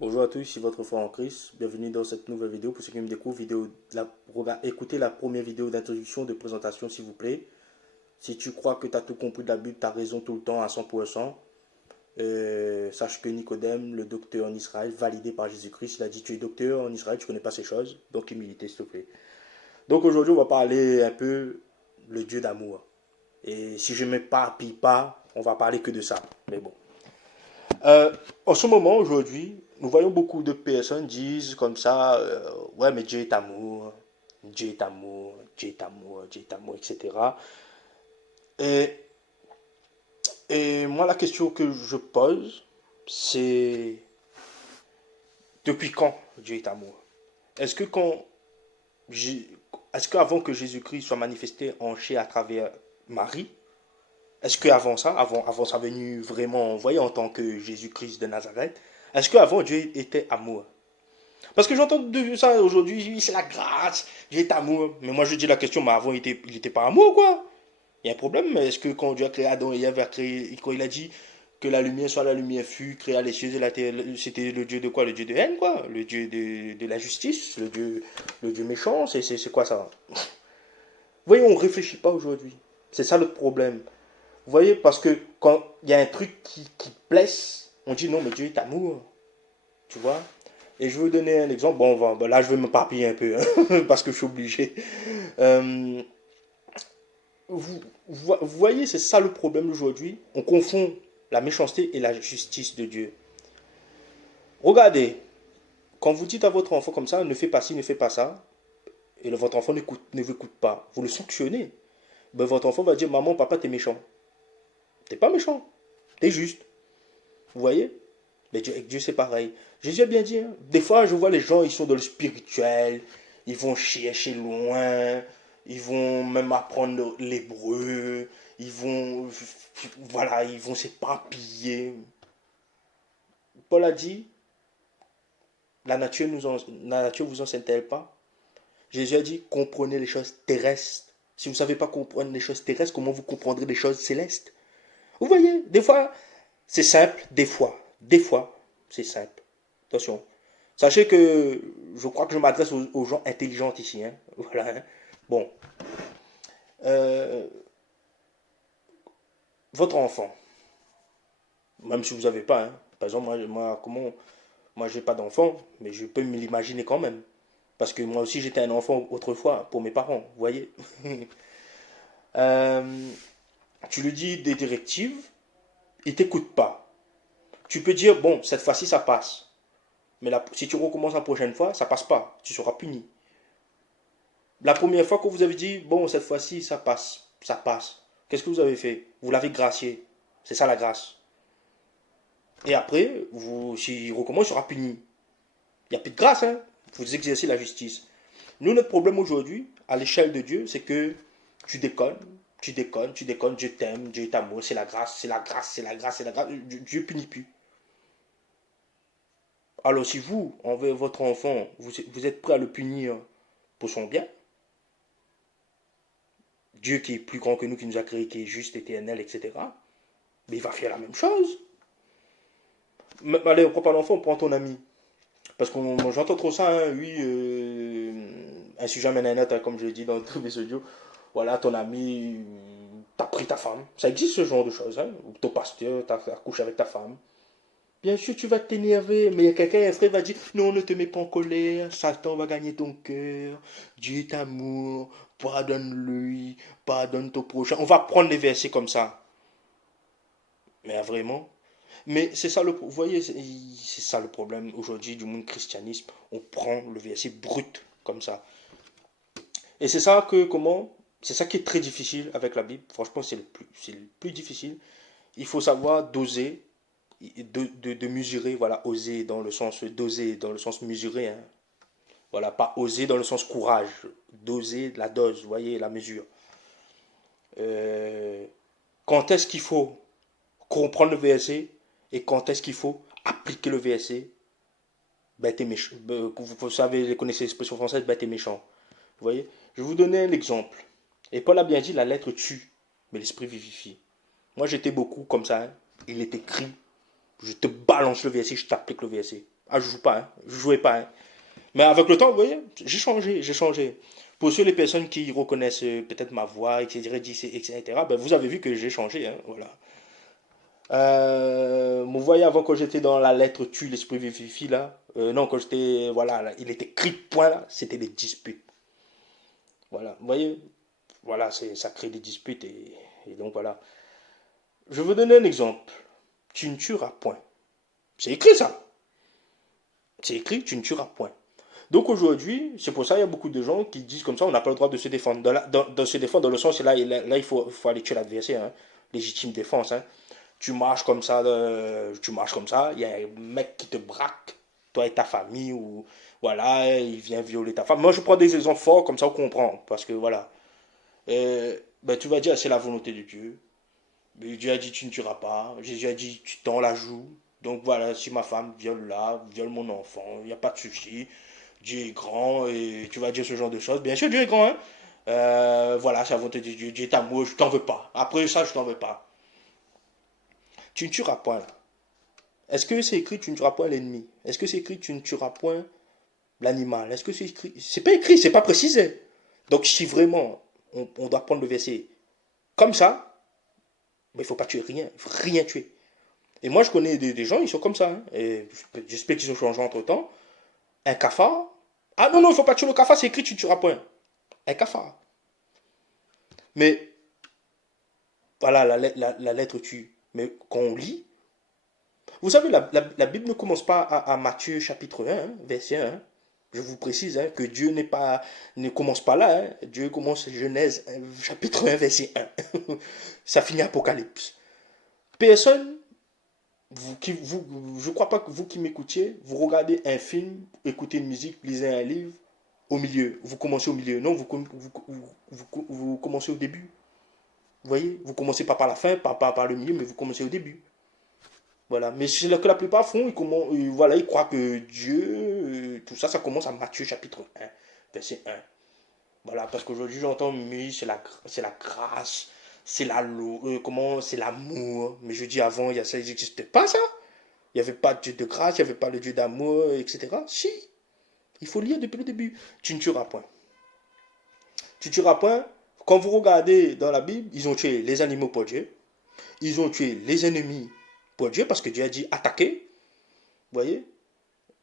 Bonjour à tous, ici votre frère en Christ. Bienvenue dans cette nouvelle vidéo. Pour ceux qui me découvrent, écoutez la première vidéo d'introduction, de présentation, s'il vous plaît. Si tu crois que tu as tout compris de la Bible, tu as raison tout le temps à 100%. Sache que Nicodème, le docteur en Israël, validé par Jésus-Christ, il a dit: tu es docteur en Israël, tu ne connais pas ces choses. Donc humilité, s'il te plaît. Donc aujourd'hui, on va parler un peu le Dieu d'amour. Et si je ne m'éparpille pas, on va parler que de ça. Mais bon. En ce moment, aujourd'hui, nous voyons beaucoup de personnes disent comme ça, ouais, mais Dieu est amour, Dieu est amour, Dieu est amour, Dieu est amour, etc. Et, et moi, la question que je pose, c'est depuis quand Dieu est amour? Est-ce que quand, est-ce qu'avant que Jésus-Christ soit manifesté en chair à travers Marie, est-ce qu'avant ça, avant sa venue vraiment envoyée en tant que Jésus-Christ de Nazareth, est-ce qu'avant Dieu était amour? Parce que j'entends de ça aujourd'hui, oui, c'est la grâce, Dieu est amour. Mais moi je dis la question, mais avant il était pas amour quoi? Il y a un problème, mais est-ce que quand Dieu a créé Adam et Ève, quand il a dit que la lumière soit la lumière fut, créa les cieux et la terre, c'était le Dieu de quoi? Le Dieu de haine quoi? Le Dieu de la justice, le Dieu méchant, c'est quoi ça? Vous voyez, on ne réfléchit pas aujourd'hui. C'est ça le problème. Vous voyez, parce que quand il y a un truc qui blesse, on dit non, mais Dieu est amour. Tu vois? Et je vais vous donner un exemple. Bon, là, je vais m'éparpiller un peu, hein, parce que je suis obligé. Euh, vous voyez, c'est ça le problème aujourd'hui. On confond la méchanceté et la justice de Dieu. Regardez, quand vous dites à votre enfant comme ça, ne fais pas ci, ne fais pas ça, et votre enfant ne vous écoute pas, vous le sanctionnez. Ben, votre enfant va dire: maman, papa, t'es méchant. T'es pas méchant, t'es juste. Vous voyez? Mais Dieu, avec Dieu, c'est pareil. Jésus a bien dit, hein. Des fois, je vois les gens, ils sont dans le spirituel, ils vont chercher loin, ils vont même apprendre l'hébreu, ils vont, voilà, ils vont s'éparpiller. Paul a dit, la nature vous enseigne-t-elle pas? Jésus a dit, comprenez les choses terrestres. Si vous ne savez pas comprendre les choses terrestres, comment vous comprendrez les choses célestes? Vous voyez, des fois, c'est simple, des fois, c'est simple. Attention. Sachez que je crois que je m'adresse aux gens intelligents ici. Hein. Voilà. Hein. Bon. Euh, votre enfant, même si vous n'avez pas, hein. Par exemple, moi j'ai pas d'enfant, mais je peux me l'imaginer quand même. Parce que moi aussi j'étais un enfant autrefois pour mes parents, vous voyez. Euh, tu lui dis des directives, il t'écoute pas. Tu peux dire, bon, cette fois-ci ça passe. Mais si tu recommences la prochaine fois, ça passe pas. Tu seras puni. La première fois que vous avez dit, bon, cette fois-ci, ça passe, ça passe. Qu'est-ce que vous avez fait? Vous l'avez gracié. C'est ça la grâce. Et après, s'il recommence, il sera puni. Il n'y a plus de grâce, hein. Vous exercez la justice. Nous, notre problème aujourd'hui, à l'échelle de Dieu, c'est que tu déconnes, tu déconnes, tu déconnes, Dieu t'aime, Dieu est amour, c'est la grâce, c'est la grâce, c'est la grâce, c'est la grâce. Dieu punit plus. Alors si vous, envers votre enfant, vous êtes prêt à le punir pour son bien, Dieu qui est plus grand que nous, qui nous a créé, qui est juste, éternel, etc., mais il va faire la même chose. Allez, on prend pas l'enfant, on prend ton ami. Parce que j'entends trop ça, hein, oui, un sujet mène à un autre, hein, comme je l'ai dit dans tous mes audios. Voilà, ton ami, t'as pris ta femme. Ça existe ce genre de choses, hein. Ou ton pasteur, t'as couché avec ta femme. Bien sûr, tu vas t'énerver, mais il y a quelqu'un, un frère va dire, non, ne te mets pas en colère, Satan va gagner ton cœur, Dieu est amour, pardonne-lui, pardonne ton prochain. On va prendre les versets comme ça. Mais vraiment, mais c'est ça vous voyez, c'est ça le problème aujourd'hui du monde christianisme. On prend le verset brut comme ça. Et c'est ça que, comment, c'est ça qui est très difficile avec la Bible. Franchement, c'est le plus difficile. Il faut savoir doser, de mesurer, voilà, oser dans le sens, doser dans le sens mesuré. Hein. Voilà, pas oser dans le sens courage. Doser la dose, vous voyez, la mesure. Euh, quand est-ce qu'il faut comprendre le verset et quand est-ce qu'il faut appliquer le verset? Ben, t'es méchant. Vous savez, vous connaissez l'expression française, ben, t'es méchant. Vous voyez? Je vais vous donner un exemple. Et Paul a bien dit, la lettre tue, mais l'esprit vivifie. Moi, j'étais beaucoup comme ça. Hein. Il est écrit, je te balance le verset, je t'applique le verset. Ah, je joue pas, hein. Je jouais pas, hein. Mais avec le temps, vous voyez, j'ai changé, j'ai changé. Pour ceux les personnes qui reconnaissent peut-être ma voix, etc., ben, vous avez vu que j'ai changé, hein, voilà. Vous voyez, avant, quand j'étais dans la lettre tue, l'esprit vivifie, là, non, quand j'étais, voilà, là, il était écrit point, là, c'était des disputes. Voilà, vous voyez, voilà, ça crée des disputes, et donc voilà. Je veux donner un exemple. Tu ne tueras point. C'est écrit ça. C'est écrit, tu ne tueras point. Donc aujourd'hui, c'est pour ça qu'il y a beaucoup de gens qui disent comme ça, on n'a pas le droit de se défendre. Dans se défendre, dans le sens, là il faut aller tuer l'adversaire, hein. Légitime défense. Hein. Tu marches comme ça, il y a un mec qui te braque, toi et ta famille, ou voilà, il vient violer ta femme. Moi, je prends des exemples forts, comme ça on comprend. Parce que voilà, ben, tu vas dire, c'est la volonté de Dieu. Mais Dieu a dit, tu ne tueras pas. Jésus a dit, tu t'en la joues. Donc voilà, si ma femme viole là, viole mon enfant, il n'y a pas de souci. Dieu est grand et tu vas dire ce genre de choses. Bien sûr, Dieu est grand, hein. Voilà, c'est la volonté de Dieu. Dieu est amour, je t'en veux pas. Après ça, je t'en veux pas. Tu ne tueras point. Est-ce que c'est écrit tu ne tueras point l'ennemi? Est-ce que c'est écrit tu ne tueras point l'animal? Est-ce que c'est écrit? C'est pas écrit, c'est pas précisé. Donc si vraiment on doit prendre le verset comme ça, mais il faut pas tuer rien. Il faut rien tuer. Et moi je connais des gens, ils sont comme ça. Hein, et j'espère qu'ils ont changé entre temps. Un cafard. Ah non, non, il faut pas tuer le cafard, c'est écrit tu ne tueras point. Un cafard. Mais voilà, la lettre tue. Mais quand on lit, vous savez, la Bible ne commence pas à Matthieu chapitre 1, hein, verset 1. Hein. Je vous précise hein, que Dieu ne commence pas là. Hein. Dieu commence Genèse chapitre 1, verset 1. Ça finit Apocalypse. Personne, je ne crois pas que vous qui m'écoutiez, vous regardez un film, écoutez une musique, lisez un livre, au milieu. Vous commencez au milieu. Non, vous commencez au début. Vous voyez, vous commencez pas par la fin, pas par le milieu, mais vous commencez au début. Voilà. Mais c'est là que la plupart font, voilà, ils croient que Dieu, tout ça, ça commence à Matthieu chapitre 1, verset 1. Voilà, parce qu'aujourd'hui j'entends, mais c'est la grâce, c'est l'amour. Mais je dis avant, ça n'existait pas ça. Il n'y avait pas de Dieu de grâce, il n'y avait pas le Dieu d'amour, etc. Si, il faut lire depuis le début. Tu ne tueras point. Tu ne tueras point. Quand vous regardez dans la Bible, ils ont tué les animaux pour Dieu. Ils ont tué les ennemis pour Dieu parce que Dieu a dit attaquer. Vous voyez.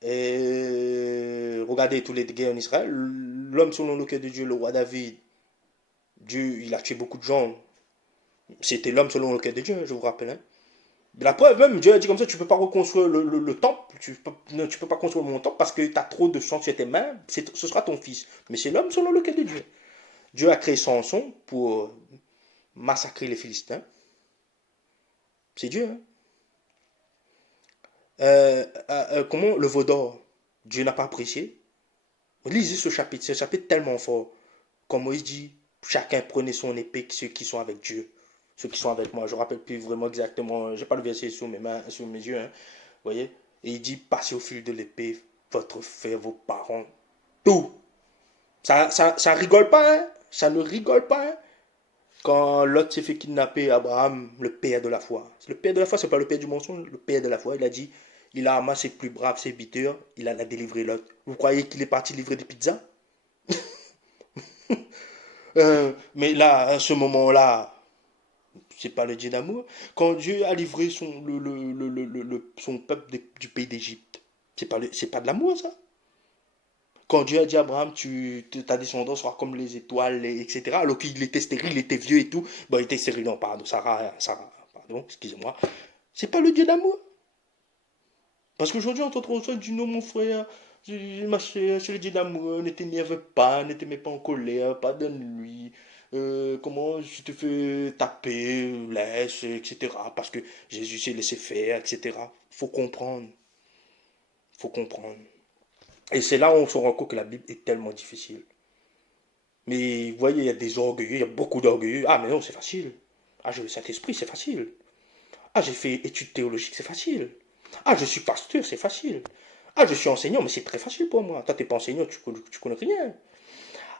Et regardez tous les guerres en Israël. L'homme selon le cœur de Dieu, le roi David, Dieu, il a tué beaucoup de gens. C'était l'homme selon le cœur de Dieu, je vous rappelle. Hein. La preuve même, Dieu a dit comme ça, tu ne peux pas reconstruire le temple, tu peux pas construire mon temple parce que tu as trop de sang sur tes mains, ce sera ton fils. Mais c'est l'homme selon le cœur de Dieu. Dieu a créé Samson pour massacrer les Philistins. C'est Dieu. Hein. Comment le veau d'or, Dieu n'a pas apprécié. Lisez ce chapitre, c'est un chapitre tellement fort. Comme Moïse dit, chacun prenait son épée, ceux qui sont avec Dieu, ceux qui sont avec moi. Je ne rappelle plus vraiment exactement, je n'ai pas le verset sur mes mains, sur mes yeux. Hein, vous voyez. Et il dit, passez au fil de l'épée, votre frère, vos parents, tout. Ça rigole pas, hein. Ça ne rigole pas. Hein. Quand Lot s'est fait kidnapper, Abraham, le père de la foi. Le père de la foi, c'est pas le père du mensonge, le père de la foi. Il a dit, il a amassé plus braves serviteurs, il en a délivré Lot. Vous croyez qu'il est parti livrer des pizzas? Mais là, à ce moment-là, c'est pas le Dieu d'amour. Quand Dieu a livré son peuple du pays d'Égypte, c'est pas de l'amour, ça. Quand Dieu a dit à Abraham, ta descendance sera comme les étoiles, etc. Alors qu'il était stérile, il était vieux et tout. Bon, il était stérile, non, pardon, Sarah, pardon, excusez-moi. C'est pas le Dieu d'amour. Parce qu'aujourd'hui, on t'entend ça, du non, mon frère, ma soeur, c'est le Dieu d'amour, ne t'énerve pas, ne te mets pas en colère, pardonne-lui. Comment je te fais taper, laisse, etc. Parce que Jésus s'est laissé faire, etc. Faut comprendre. Faut comprendre. Et c'est là où on se rend compte que la Bible est tellement difficile. Mais vous voyez, il y a des orgueilleux, il y a beaucoup d'orgueilleux. Ah, mais non, c'est facile. Ah, j'ai le Saint-Esprit, c'est facile. Ah, j'ai fait études théologiques, c'est facile. Ah, je suis pasteur, c'est facile. Ah, je suis enseignant, mais c'est très facile pour moi. Toi, tu n'es pas enseignant, tu connais rien.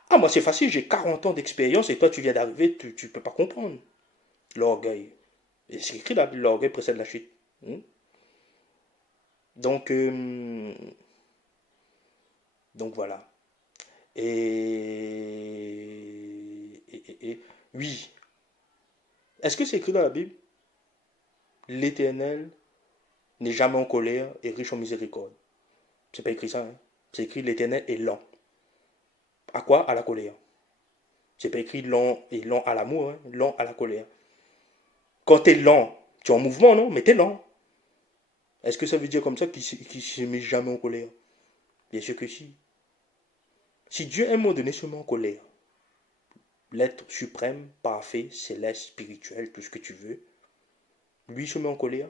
Ah, moi, c'est facile, j'ai 40 ans d'expérience et toi, tu viens d'arriver, tu ne peux pas comprendre. L'orgueil. Et c'est écrit là, l'orgueil précède la chute. Donc, donc voilà. Oui. Est-ce que c'est écrit dans la Bible? L'Éternel n'est jamais en colère et riche en miséricorde. C'est pas écrit ça, hein. C'est écrit l'Éternel est lent. À quoi? À la colère. C'est pas écrit lent et lent à l'amour, hein. Lent à la colère. Quand t'es lent, tu es en mouvement, non? Mais t'es lent. Est-ce que ça veut dire comme ça qu'il ne se met jamais en colère? Bien sûr que si. Si Dieu à un moment donné se met en colère, l'être suprême, parfait, céleste, spirituel, tout ce que tu veux, lui se met en colère,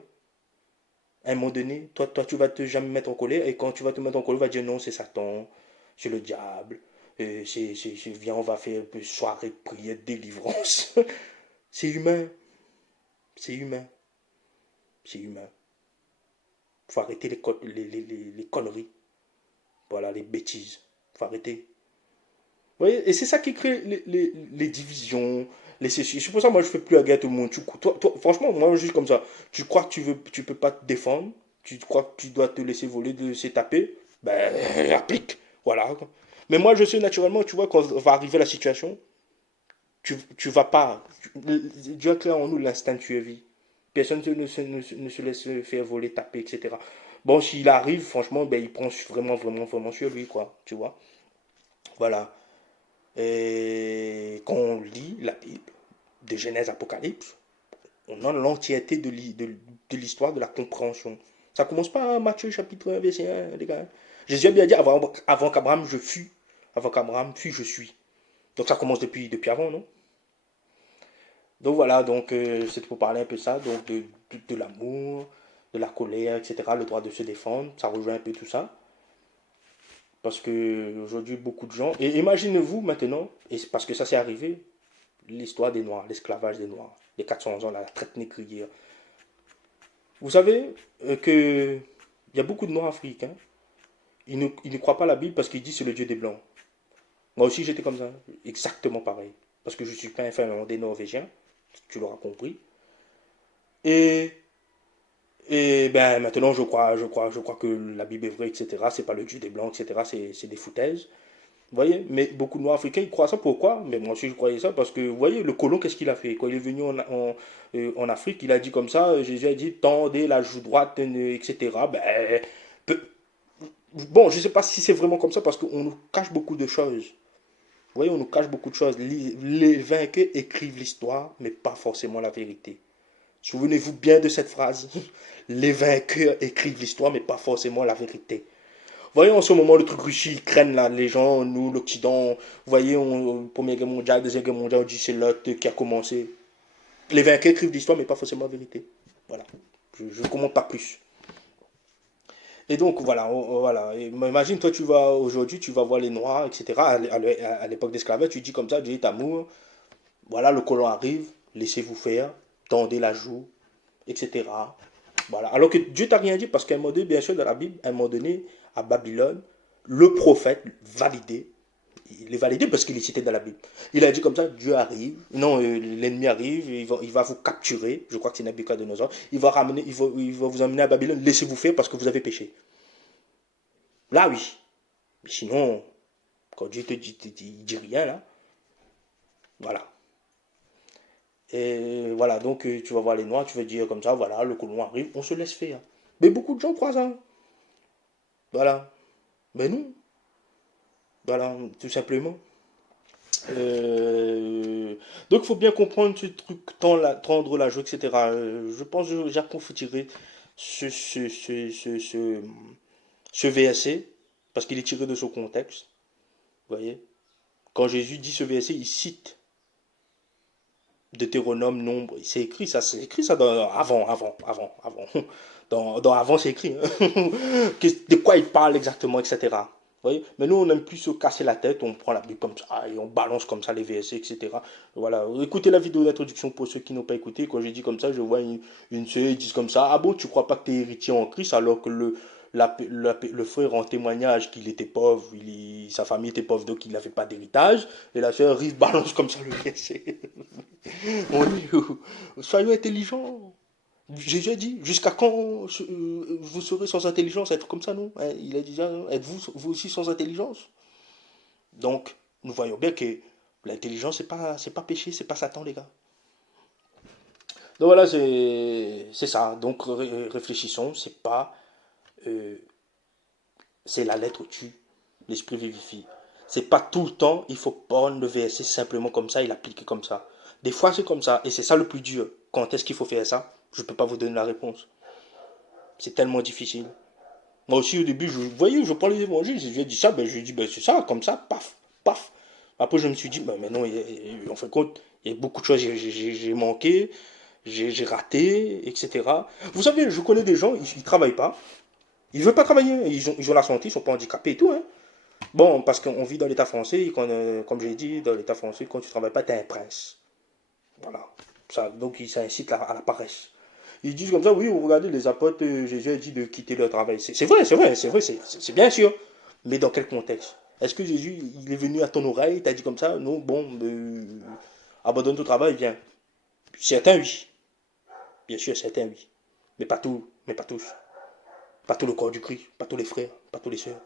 à un moment donné, toi tu vas te jamais mettre en colère, et quand tu vas te mettre en colère, tu vas dire non, c'est Satan, c'est le diable, viens, on va faire un peu soirée, prière, délivrance. C'est humain, c'est humain, c'est humain. Il faut arrêter les conneries, voilà, les bêtises. Il faut arrêter. Vous voyez, et c'est ça qui crée les divisions, les ceci. C'est pour ça que moi je fais plus la guerre à tout le monde. Franchement, moi juste comme ça. Tu crois que tu peux pas te défendre, tu crois que tu dois te laisser voler, de se taper, ben applique. Voilà. Mais moi je sais naturellement, tu vois, quand va arriver la situation, tu vas pas. Dieu a créé en nous l'instinct de survie. Personne ne se laisse faire voler, taper, etc. Bon, s'il arrive, franchement, ben, il prend vraiment, vraiment, vraiment sur lui, quoi. Tu vois. Voilà. Et quand on lit la Bible, de Genèse Apocalypse, on a l'entièreté de l'histoire, de la compréhension. Ça commence pas à Matthieu chapitre 1, verset 1, les gars. Jésus a bien dit avant qu'Abraham je fus, avant qu'Abraham fût, je suis. Donc ça commence depuis avant, non? Donc voilà, donc c'est pour parler un peu de ça, donc de l'amour, de la colère, etc., le droit de se défendre, ça rejoint un peu tout ça. Parce que aujourd'hui, beaucoup de gens. Et imaginez-vous maintenant, et c'est parce que ça s'est arrivé, l'histoire des Noirs, l'esclavage des Noirs, les 400 ans, la traite négrière. Vous savez que il y a beaucoup de Noirs africains, ils ne croient pas à la Bible parce qu'ils disent c'est le Dieu des Blancs. Moi aussi, j'étais comme ça, exactement pareil. Parce que je ne suis pas un finlandais norvégien, tu l'auras compris. Et, et ben maintenant, je crois que la Bible est vraie, etc. C'est pas le Dieu des Blancs, etc. C'est des foutaises. Vous voyez, mais beaucoup de Noirs africains, ils croient ça. Pourquoi? Mais moi aussi, je croyais ça parce que, vous voyez, le colon, qu'est-ce qu'il a fait? Quand il est venu en Afrique, il a dit comme ça, Jésus a dit, tendez la joue droite, etc. Ben, peu- bon, je ne sais pas si c'est vraiment comme ça parce qu'on nous cache beaucoup de choses. Vous voyez, on nous cache beaucoup de choses. Les vainqueurs écrivent l'histoire, mais pas forcément la vérité. Souvenez-vous bien de cette phrase. Les vainqueurs écrivent l'histoire, mais pas forcément la vérité. Voyez en ce moment le truc Russie-Ukraine, là, les gens, nous, l'Occident, vous voyez, Première Guerre mondiale, Deuxième Guerre mondiale, on dit c'est l'autre qui a commencé. Les vainqueurs écrivent l'histoire, mais pas forcément la vérité. Voilà. Je ne commente pas plus. Et donc, voilà. Voilà. Et imagine, toi, tu vas aujourd'hui, tu vas voir les Noirs, etc. À l'époque d'esclavage, tu dis comme ça, Dieu est amour. Voilà, le colon arrive, laissez-vous faire, tendez la joue, etc. Voilà. Alors que Dieu t'a rien dit, parce qu'à un moment donné, bien sûr, dans la Bible, à un moment donné, à Babylone, le prophète validé, il est validé parce qu'il est cité dans la Bible. Il a dit comme ça, Dieu arrive, non, l'ennemi arrive, il va vous capturer, je crois que c'est Nabucodonosor, il va vous emmener à Babylone, laissez-vous faire parce que vous avez péché. Là, oui. Mais sinon, quand Dieu te dit, il dit rien, là. Voilà. Et voilà, donc tu vas voir les Noirs, tu vas dire comme ça, voilà, le colon arrive, on se laisse faire. Mais beaucoup de gens croient ça. Voilà. Mais non. Voilà, tout simplement. Donc il faut bien comprendre ce truc, tendre la joue, etc. Je pense que Jacques faut tirer ce verset, parce qu'il est tiré de son contexte. Vous voyez? Quand Jésus dit ce verset, il cite Deutéronome, Nombre. C'est écrit ça avant. Dans avant, c'est écrit. Hein. De quoi il parle exactement, etc. Vous voyez? Mais nous, on aime plus se casser la tête, on prend la Bible comme ça et on balance comme ça les versets, etc. Voilà. Écoutez la vidéo d'introduction pour ceux qui n'ont pas écouté. Quand je dis comme ça, je vois une sœur, ils disent comme ça, ah bon, tu crois pas que tu es héritier en Christ alors que le frère en témoignage qu'il était pauvre, sa famille était pauvre, donc il n'avait pas d'héritage. Et la sœur arrive, balance comme ça le verset. On est, soyons intelligents. Jésus a dit, jusqu'à quand vous serez sans intelligence, être comme ça, non? Hein, il a dit, êtes-vous vous aussi sans intelligence? Donc, nous voyons bien que l'intelligence, c'est pas péché, c'est pas Satan, les gars. Donc voilà, c'est ça. Donc réfléchissons, c'est pas, euh, c'est la lettre tue, l'esprit vivifie. C'est pas tout le temps, il faut prendre le verset simplement comme ça et l'appliquer comme ça. Des fois, c'est comme ça, et c'est ça le plus dur. Quand est-ce qu'il faut faire ça? Je peux pas vous donner la réponse. C'est tellement difficile. Moi aussi, au début, vous voyez, je prends les évangiles, j'ai dit ça, ben, je dis, ben, c'est ça, comme ça, paf, paf. Après, je me suis dit, ben, mais non, en fin de compte, il y a beaucoup de choses, j'ai manqué, j'ai raté, etc. Vous savez, je connais des gens, ils travaillent pas, ils veulent pas travailler, ils ont la santé, ils sont pas handicapés et tout, hein. Bon, parce qu'on vit dans l'État français, et comme j'ai dit, dans l'État français, quand tu travailles pas, t'es un prince. Voilà. Ça, donc, ça incite à la paresse. Ils disent comme ça, oui, regardez, les apôtres, Jésus a dit de quitter leur travail. C'est vrai, c'est vrai, c'est vrai, c'est bien sûr. Mais dans quel contexte? Est-ce que Jésus, il est venu à ton oreille, t'a dit comme ça? Non, bon, abandonne ton travail, viens. Certains, oui. Bien sûr, certains, oui. Mais pas tous, mais pas tous. Pas tout le corps du Christ, pas tous les frères, pas tous les sœurs.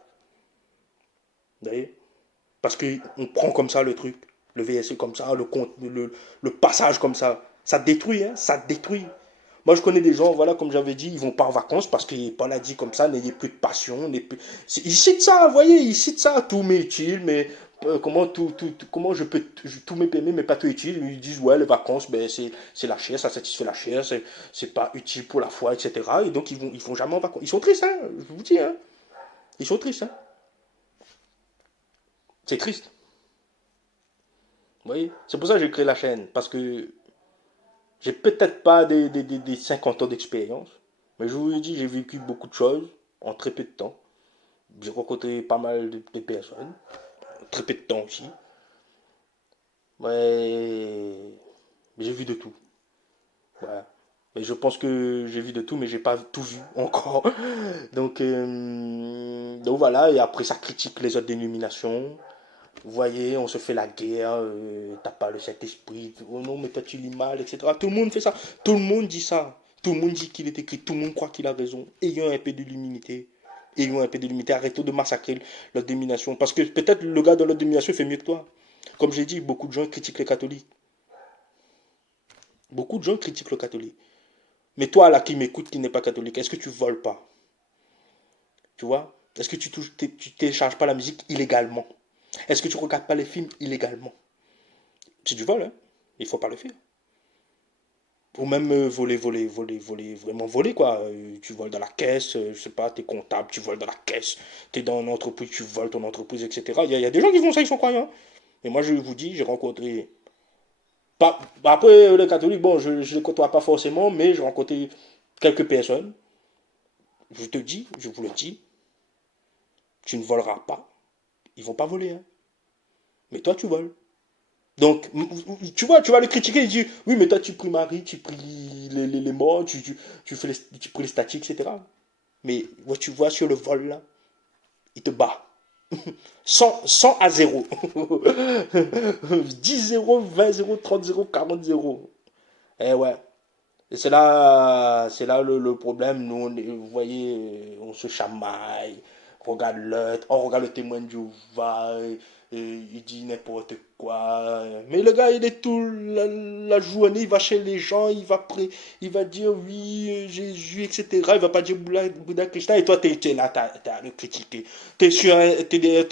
Vous voyez? Parce qu'on prend comme ça le truc, le VSE comme ça, le passage comme ça. Ça détruit, hein, ça détruit. Moi, je connais des gens, voilà, comme j'avais dit, ils vont pas en vacances parce que Paul a dit comme ça, n'ayez plus de passion. Ils citent ça, vous voyez, ils citent ça, tout m'est utile, mais comment tout m'est permis, mais pas tout utile. Ils disent, ouais, les vacances, ben, c'est la chair, ça satisfait la chair, c'est pas utile pour la foi, etc. Et donc, ils vont jamais en vacances. Ils sont tristes, hein, je vous dis, hein. Ils sont tristes, hein. C'est triste. Vous voyez? C'est pour ça que j'ai créé la chaîne, parce que j'ai peut-être pas des 50 ans d'expérience, mais je vous le dis, j'ai vécu beaucoup de choses en très peu de temps. J'ai rencontré pas mal de personnes, en très peu de temps aussi. Ouais, j'ai vu de tout. Voilà. Mais je pense que j'ai vu de tout, mais j'ai pas tout vu encore. Donc voilà, et après ça critique les autres dénominations. Vous voyez, on se fait la guerre, t'as pas le Saint-Esprit, oh non, mais toi tu lis mal, etc. Tout le monde fait ça. Tout le monde dit ça. Tout le monde dit qu'il est écrit. Tout le monde croit qu'il a raison. Ayons un peu de l'humilité. Ayons un peu de l'humilité. Arrêtons de massacrer leur domination. Parce que peut-être le gars de leur domination fait mieux que toi. Comme j'ai dit, beaucoup de gens critiquent les catholiques. Beaucoup de gens critiquent le catholique. Mais toi, là, qui m'écoute, qui n'est pas catholique, est-ce que tu voles pas? Tu vois? Est-ce que tu télécharges pas la musique illégalement? Est-ce que tu regardes pas les films illégalement? C'est du vol, hein? Il faut pas le faire. Ou même voler, vraiment voler, quoi. Tu voles dans la caisse, je sais pas, t'es comptable, tu voles dans la caisse, t'es dans une entreprise, tu voles ton entreprise, etc. Il y a des gens qui font ça, ils sont croyants. Mais moi, je vous dis, j'ai rencontré. Pas, après, les catholiques, bon, je ne les côtoie pas forcément, mais j'ai rencontré quelques personnes. Je te dis, je vous le dis, tu ne voleras pas. Ils vont pas voler, hein. Mais toi, tu voles. Donc, tu vois, tu vas le critiquer, il dit, oui, mais toi, tu pries Marie, tu pries les morts, tu pries les statues, etc. Mais ouais, tu vois sur le vol, là, il te bat. 100 à 0. 10 0, 20 0, 30 0, 40 0. Eh ouais. Et c'est là le problème. Nous, vous voyez, on se chamaille, on regarde le témoin de Jéhovah, il dit n'importe quoi. Mais le gars, il est tout la journée, il va chez les gens, il va dire oui, Jésus, etc. Il va pas dire Bouddha, Krishna, et toi, t'es là, t'as à le critiquer. T'es derrière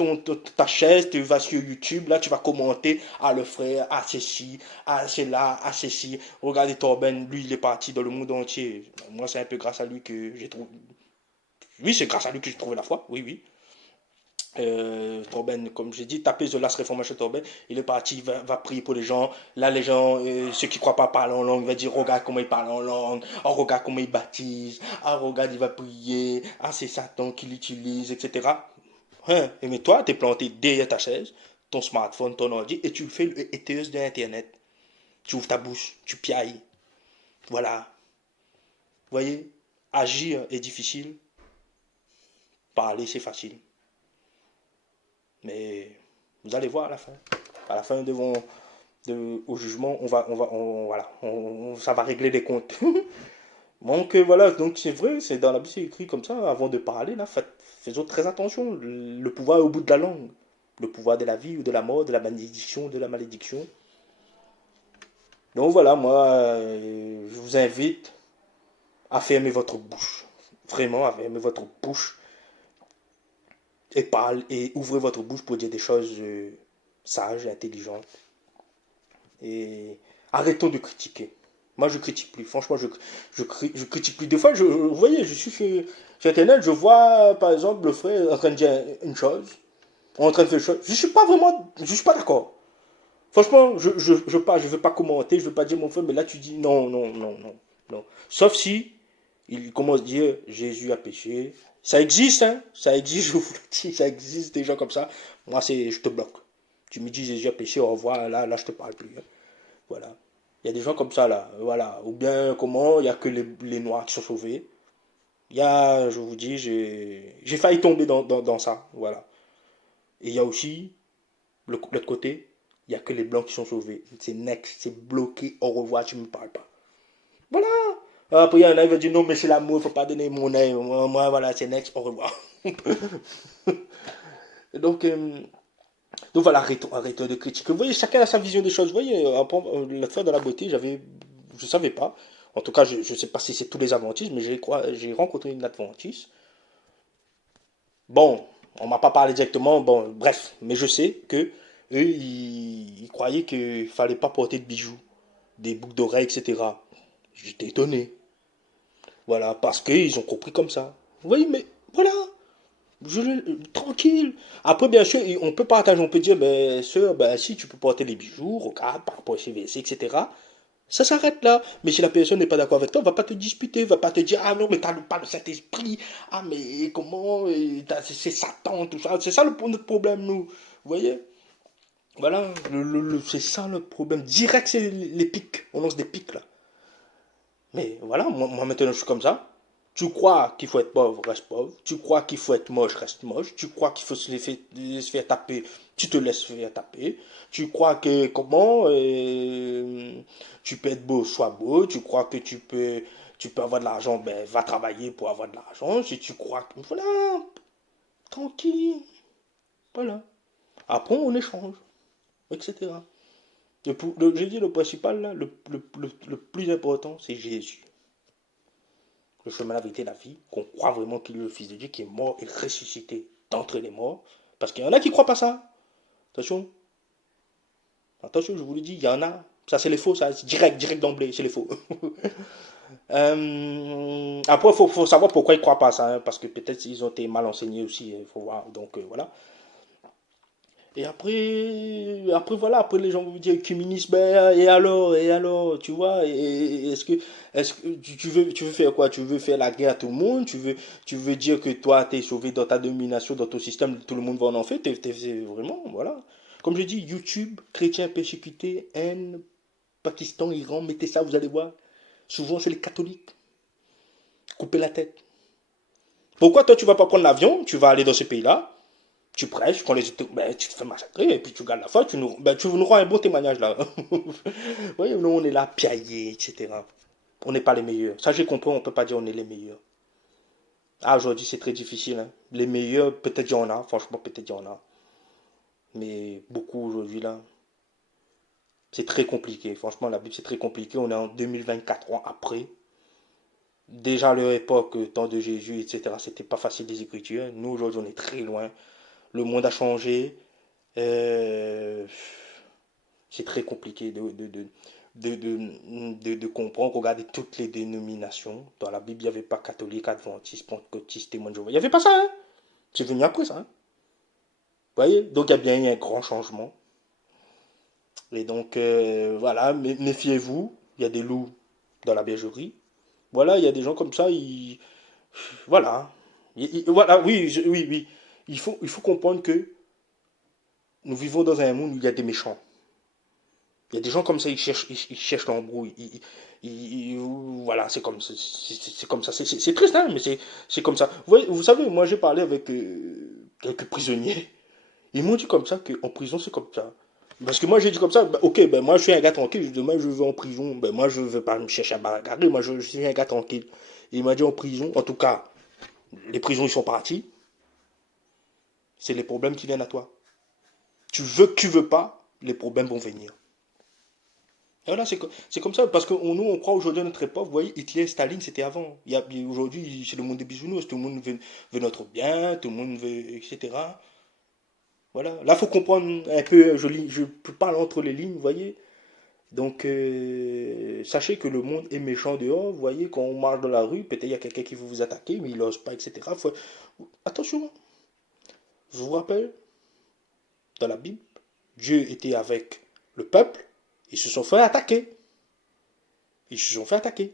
ta chaise, tu vas sur YouTube, là, tu vas commenter, ah, le frère, ah, c'est ci, ah, c'est là, ah, c'est ci. Regardez Torben, lui, il est parti dans le monde entier. Moi, c'est un peu grâce à lui que j'ai trouvé. Oui, c'est grâce à lui que j'ai trouvé la foi, oui, oui. Torben, comme j'ai dit, tapez The Last Reformation Torben. Il est parti, va prier pour les gens. Là, les gens, ceux qui ne croient pas parler en langue, il va dire regarde comment il parle en langue. Oh, regarde comment il baptise. Ah, regarde, il va prier. Ah, c'est Satan qui l'utilise, etc. Hein? Mais toi, tu es planté derrière ta chaise, ton smartphone, ton ordi, et tu fais le hétéus de Internet. Tu ouvres ta bouche, tu piailles. Voilà. Vous voyez, agir est difficile, parler c'est facile. Mais vous allez voir à la fin. À la fin, au jugement, voilà, ça va régler les comptes. Donc voilà, donc c'est vrai, c'est dans la Bible, c'est écrit comme ça, avant de parler, là, faisons très attention. Le pouvoir est au bout de la langue. Le pouvoir de la vie ou de la mort, de la bénédiction, de la malédiction. Donc voilà, moi, je vous invite à fermer votre bouche. Vraiment, à fermer votre bouche et parle et ouvrez votre bouche pour dire des choses sages, intelligentes. Et arrêtons de critiquer. Moi, je critique plus. Franchement, je critique plus. Des fois, vous voyez, je suis sur Internet, je vois, par exemple, le frère en train de dire une chose, en train de faire une chose. Je suis pas d'accord. Franchement, je veux pas commenter, je veux pas dire mon frère, mais là, tu dis non, non, non, non, non. Sauf si il commence à dire Jésus a péché. Ça existe, hein. Ça existe, je vous le dis, ça existe des gens comme ça. Moi, je te bloque. Tu me dis Jésus a péché, au revoir, là, je te parle plus, hein. Voilà. Il y a des gens comme ça, là. Voilà. Ou bien, comment, il n'y a que les Noirs qui sont sauvés. Il y a, je vous dis, j'ai failli tomber dans ça. Voilà. Et il y a aussi, l'autre côté, il n'y a que les Blancs qui sont sauvés. C'est next, c'est bloqué, au revoir, tu ne me parles pas. Voilà. Après, il y en a qui vont dire non, mais c'est l'amour, il ne faut pas donner mon œil. Moi, voilà, c'est next, au revoir. donc, euh, donc voilà, arrêtons de critiquer. Vous voyez, chacun a sa vision des choses. Vous voyez, le frère de la beauté, je ne savais pas. En tout cas, je ne sais pas si c'est tous les adventistes, mais j'ai rencontré une adventiste. Bon, on m'a pas parlé directement, bon, bref, mais je sais que eux, ils croyaient qu'il fallait pas porter de bijoux, des boucles d'oreilles, etc. J'étais étonné. Voilà, parce qu'ils ont compris comme ça. Vous voyez, mais voilà, tranquille. Après, bien sûr, on peut partager, on peut dire, ben, sœur, ben, si tu peux porter des bijoux, regarde, par rapport à CVC, etc. Ça s'arrête là. Mais si la personne n'est pas d'accord avec toi, va pas te disputer, va pas te dire, ah non, mais t'as pas le Saint-Esprit, ah mais comment, c'est Satan, tout ça. C'est ça notre problème, nous. Vous voyez? Voilà, c'est ça le problème. Direct, c'est les pics. On lance des pics là. Mais voilà, moi maintenant je suis comme ça. Tu crois qu'il faut être pauvre, reste pauvre. Tu crois qu'il faut être moche, reste moche. Tu crois qu'il faut se faire taper, tu te laisses faire taper. Tu crois que comment tu peux être beau, sois beau. Tu crois que tu peux avoir de l'argent, ben va travailler pour avoir de l'argent. Si tu crois que voilà, tranquille, voilà. Après on échange, etc. J'ai dit le principal là, le plus important, c'est Jésus. Le chemin, la vérité, la vie, qu'on croit vraiment qu'il est le Fils de Dieu qui est mort et ressuscité d'entre les morts. Parce qu'il y en a qui ne croient pas ça. Attention, attention, je vous le dis, il y en a. Ça, c'est les faux, ça, c'est direct d'emblée, c'est les faux. Après, il faut savoir pourquoi ils ne croient pas ça, hein, parce que peut-être ils ont été mal enseignés aussi, il faut voir. Donc, voilà. Et après voilà, après les gens vont vous dire communisme, ben, et alors, tu vois, est-ce que tu veux faire quoi? Tu veux faire la guerre à tout le monde? Tu veux dire que toi, t'es sauvé dans ta domination, dans ton système, tout le monde va en enfer? Vraiment, voilà. Comme je dis, YouTube, chrétiens persécutés, haine, Pakistan, Iran, mettez ça, vous allez voir. Souvent, c'est les catholiques. Couper la tête. Pourquoi toi, tu vas pas prendre l'avion? Tu vas aller dans ce pays-là. Tu prêches, quand ben, tu te fais massacrer, et puis tu gardes la foi, tu nous rends un bon témoignage là. Oui, nous on est là, piaillés, etc. On n'est pas les meilleurs. Ça j'ai compris, on ne peut pas dire on est les meilleurs. Ah, aujourd'hui c'est très difficile, hein. Les meilleurs, peut-être il y en a, franchement peut-être il y en a. Mais beaucoup aujourd'hui là, c'est très compliqué. Franchement, la Bible c'est très compliqué. On est en 2024 ans après. Déjà à leur époque, temps de Jésus, etc., c'était pas facile des Écritures. Nous aujourd'hui on est très loin. Le monde a changé. Euh, c'est très compliqué de comprendre. Regardez toutes les dénominations. Dans la Bible, il n'y avait pas catholique, adventiste, pentecôtiste, témoin de Jéhovah. Il n'y avait pas ça, hein. C'est venu après ça, hein. Vous voyez? Donc il y a bien eu un grand changement. Et donc, voilà, méfiez-vous. Il y a des loups dans la bergerie. Voilà, il y a des gens comme ça, voilà. Voilà, oui, oui, oui. Il faut comprendre que nous vivons dans un monde où il y a des méchants. Il y a des gens comme ça, ils cherchent l'embrouille. Voilà, c'est comme, c'est comme ça. C'est triste, hein, mais c'est comme ça. Vous savez, moi j'ai parlé avec quelques prisonniers. Ils m'ont dit comme ça qu'en prison c'est comme ça. Parce que moi, j'ai dit comme ça, bah, ok, ben moi, je suis un gars tranquille. Demain, je vais en prison. Ben moi, je ne veux pas me chercher à bagarrer. Moi, je suis un gars tranquille. Il m'a dit en prison. En tout cas, les prisons, ils sont partis. C'est les problèmes qui viennent à toi. Tu veux que tu veux pas, les problèmes vont venir. Et voilà, c'est comme ça. Parce que nous, on croit aujourd'hui à notre époque. Vous voyez, Hitler, Staline, c'était avant. Aujourd'hui, c'est le monde des bisounours. Tout le monde veut notre bien. Tout le monde veut, etc. Voilà. Là, il faut comprendre un peu. Je parle entre les lignes, vous voyez. Donc, sachez que le monde est méchant dehors. Vous voyez, quand on marche dans la rue, peut-être il y a quelqu'un qui veut vous attaquer, mais il n'ose pas, etc. Attention, je vous rappelle, dans la Bible, Dieu était avec le peuple, ils se sont fait attaquer. Ils se sont fait attaquer.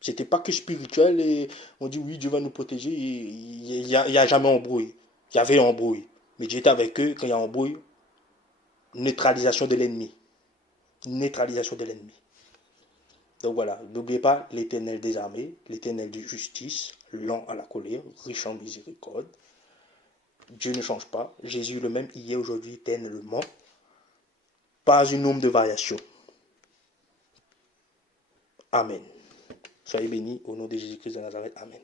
C'était pas que spirituel et on dit oui, Dieu va nous protéger. Il y a jamais embrouille. Il y avait embrouille. Mais Dieu était avec eux quand il y a embrouille. Neutralisation de l'ennemi. Neutralisation de l'ennemi. Donc voilà, n'oubliez pas l'Éternel des armées, l'Éternel de justice, lent à la colère, riche en miséricorde. Dieu ne change pas. Jésus le même hier, aujourd'hui, éternellement. Pas une nombre de variations. Amen. Soyez bénis au nom de Jésus-Christ de Nazareth. Amen.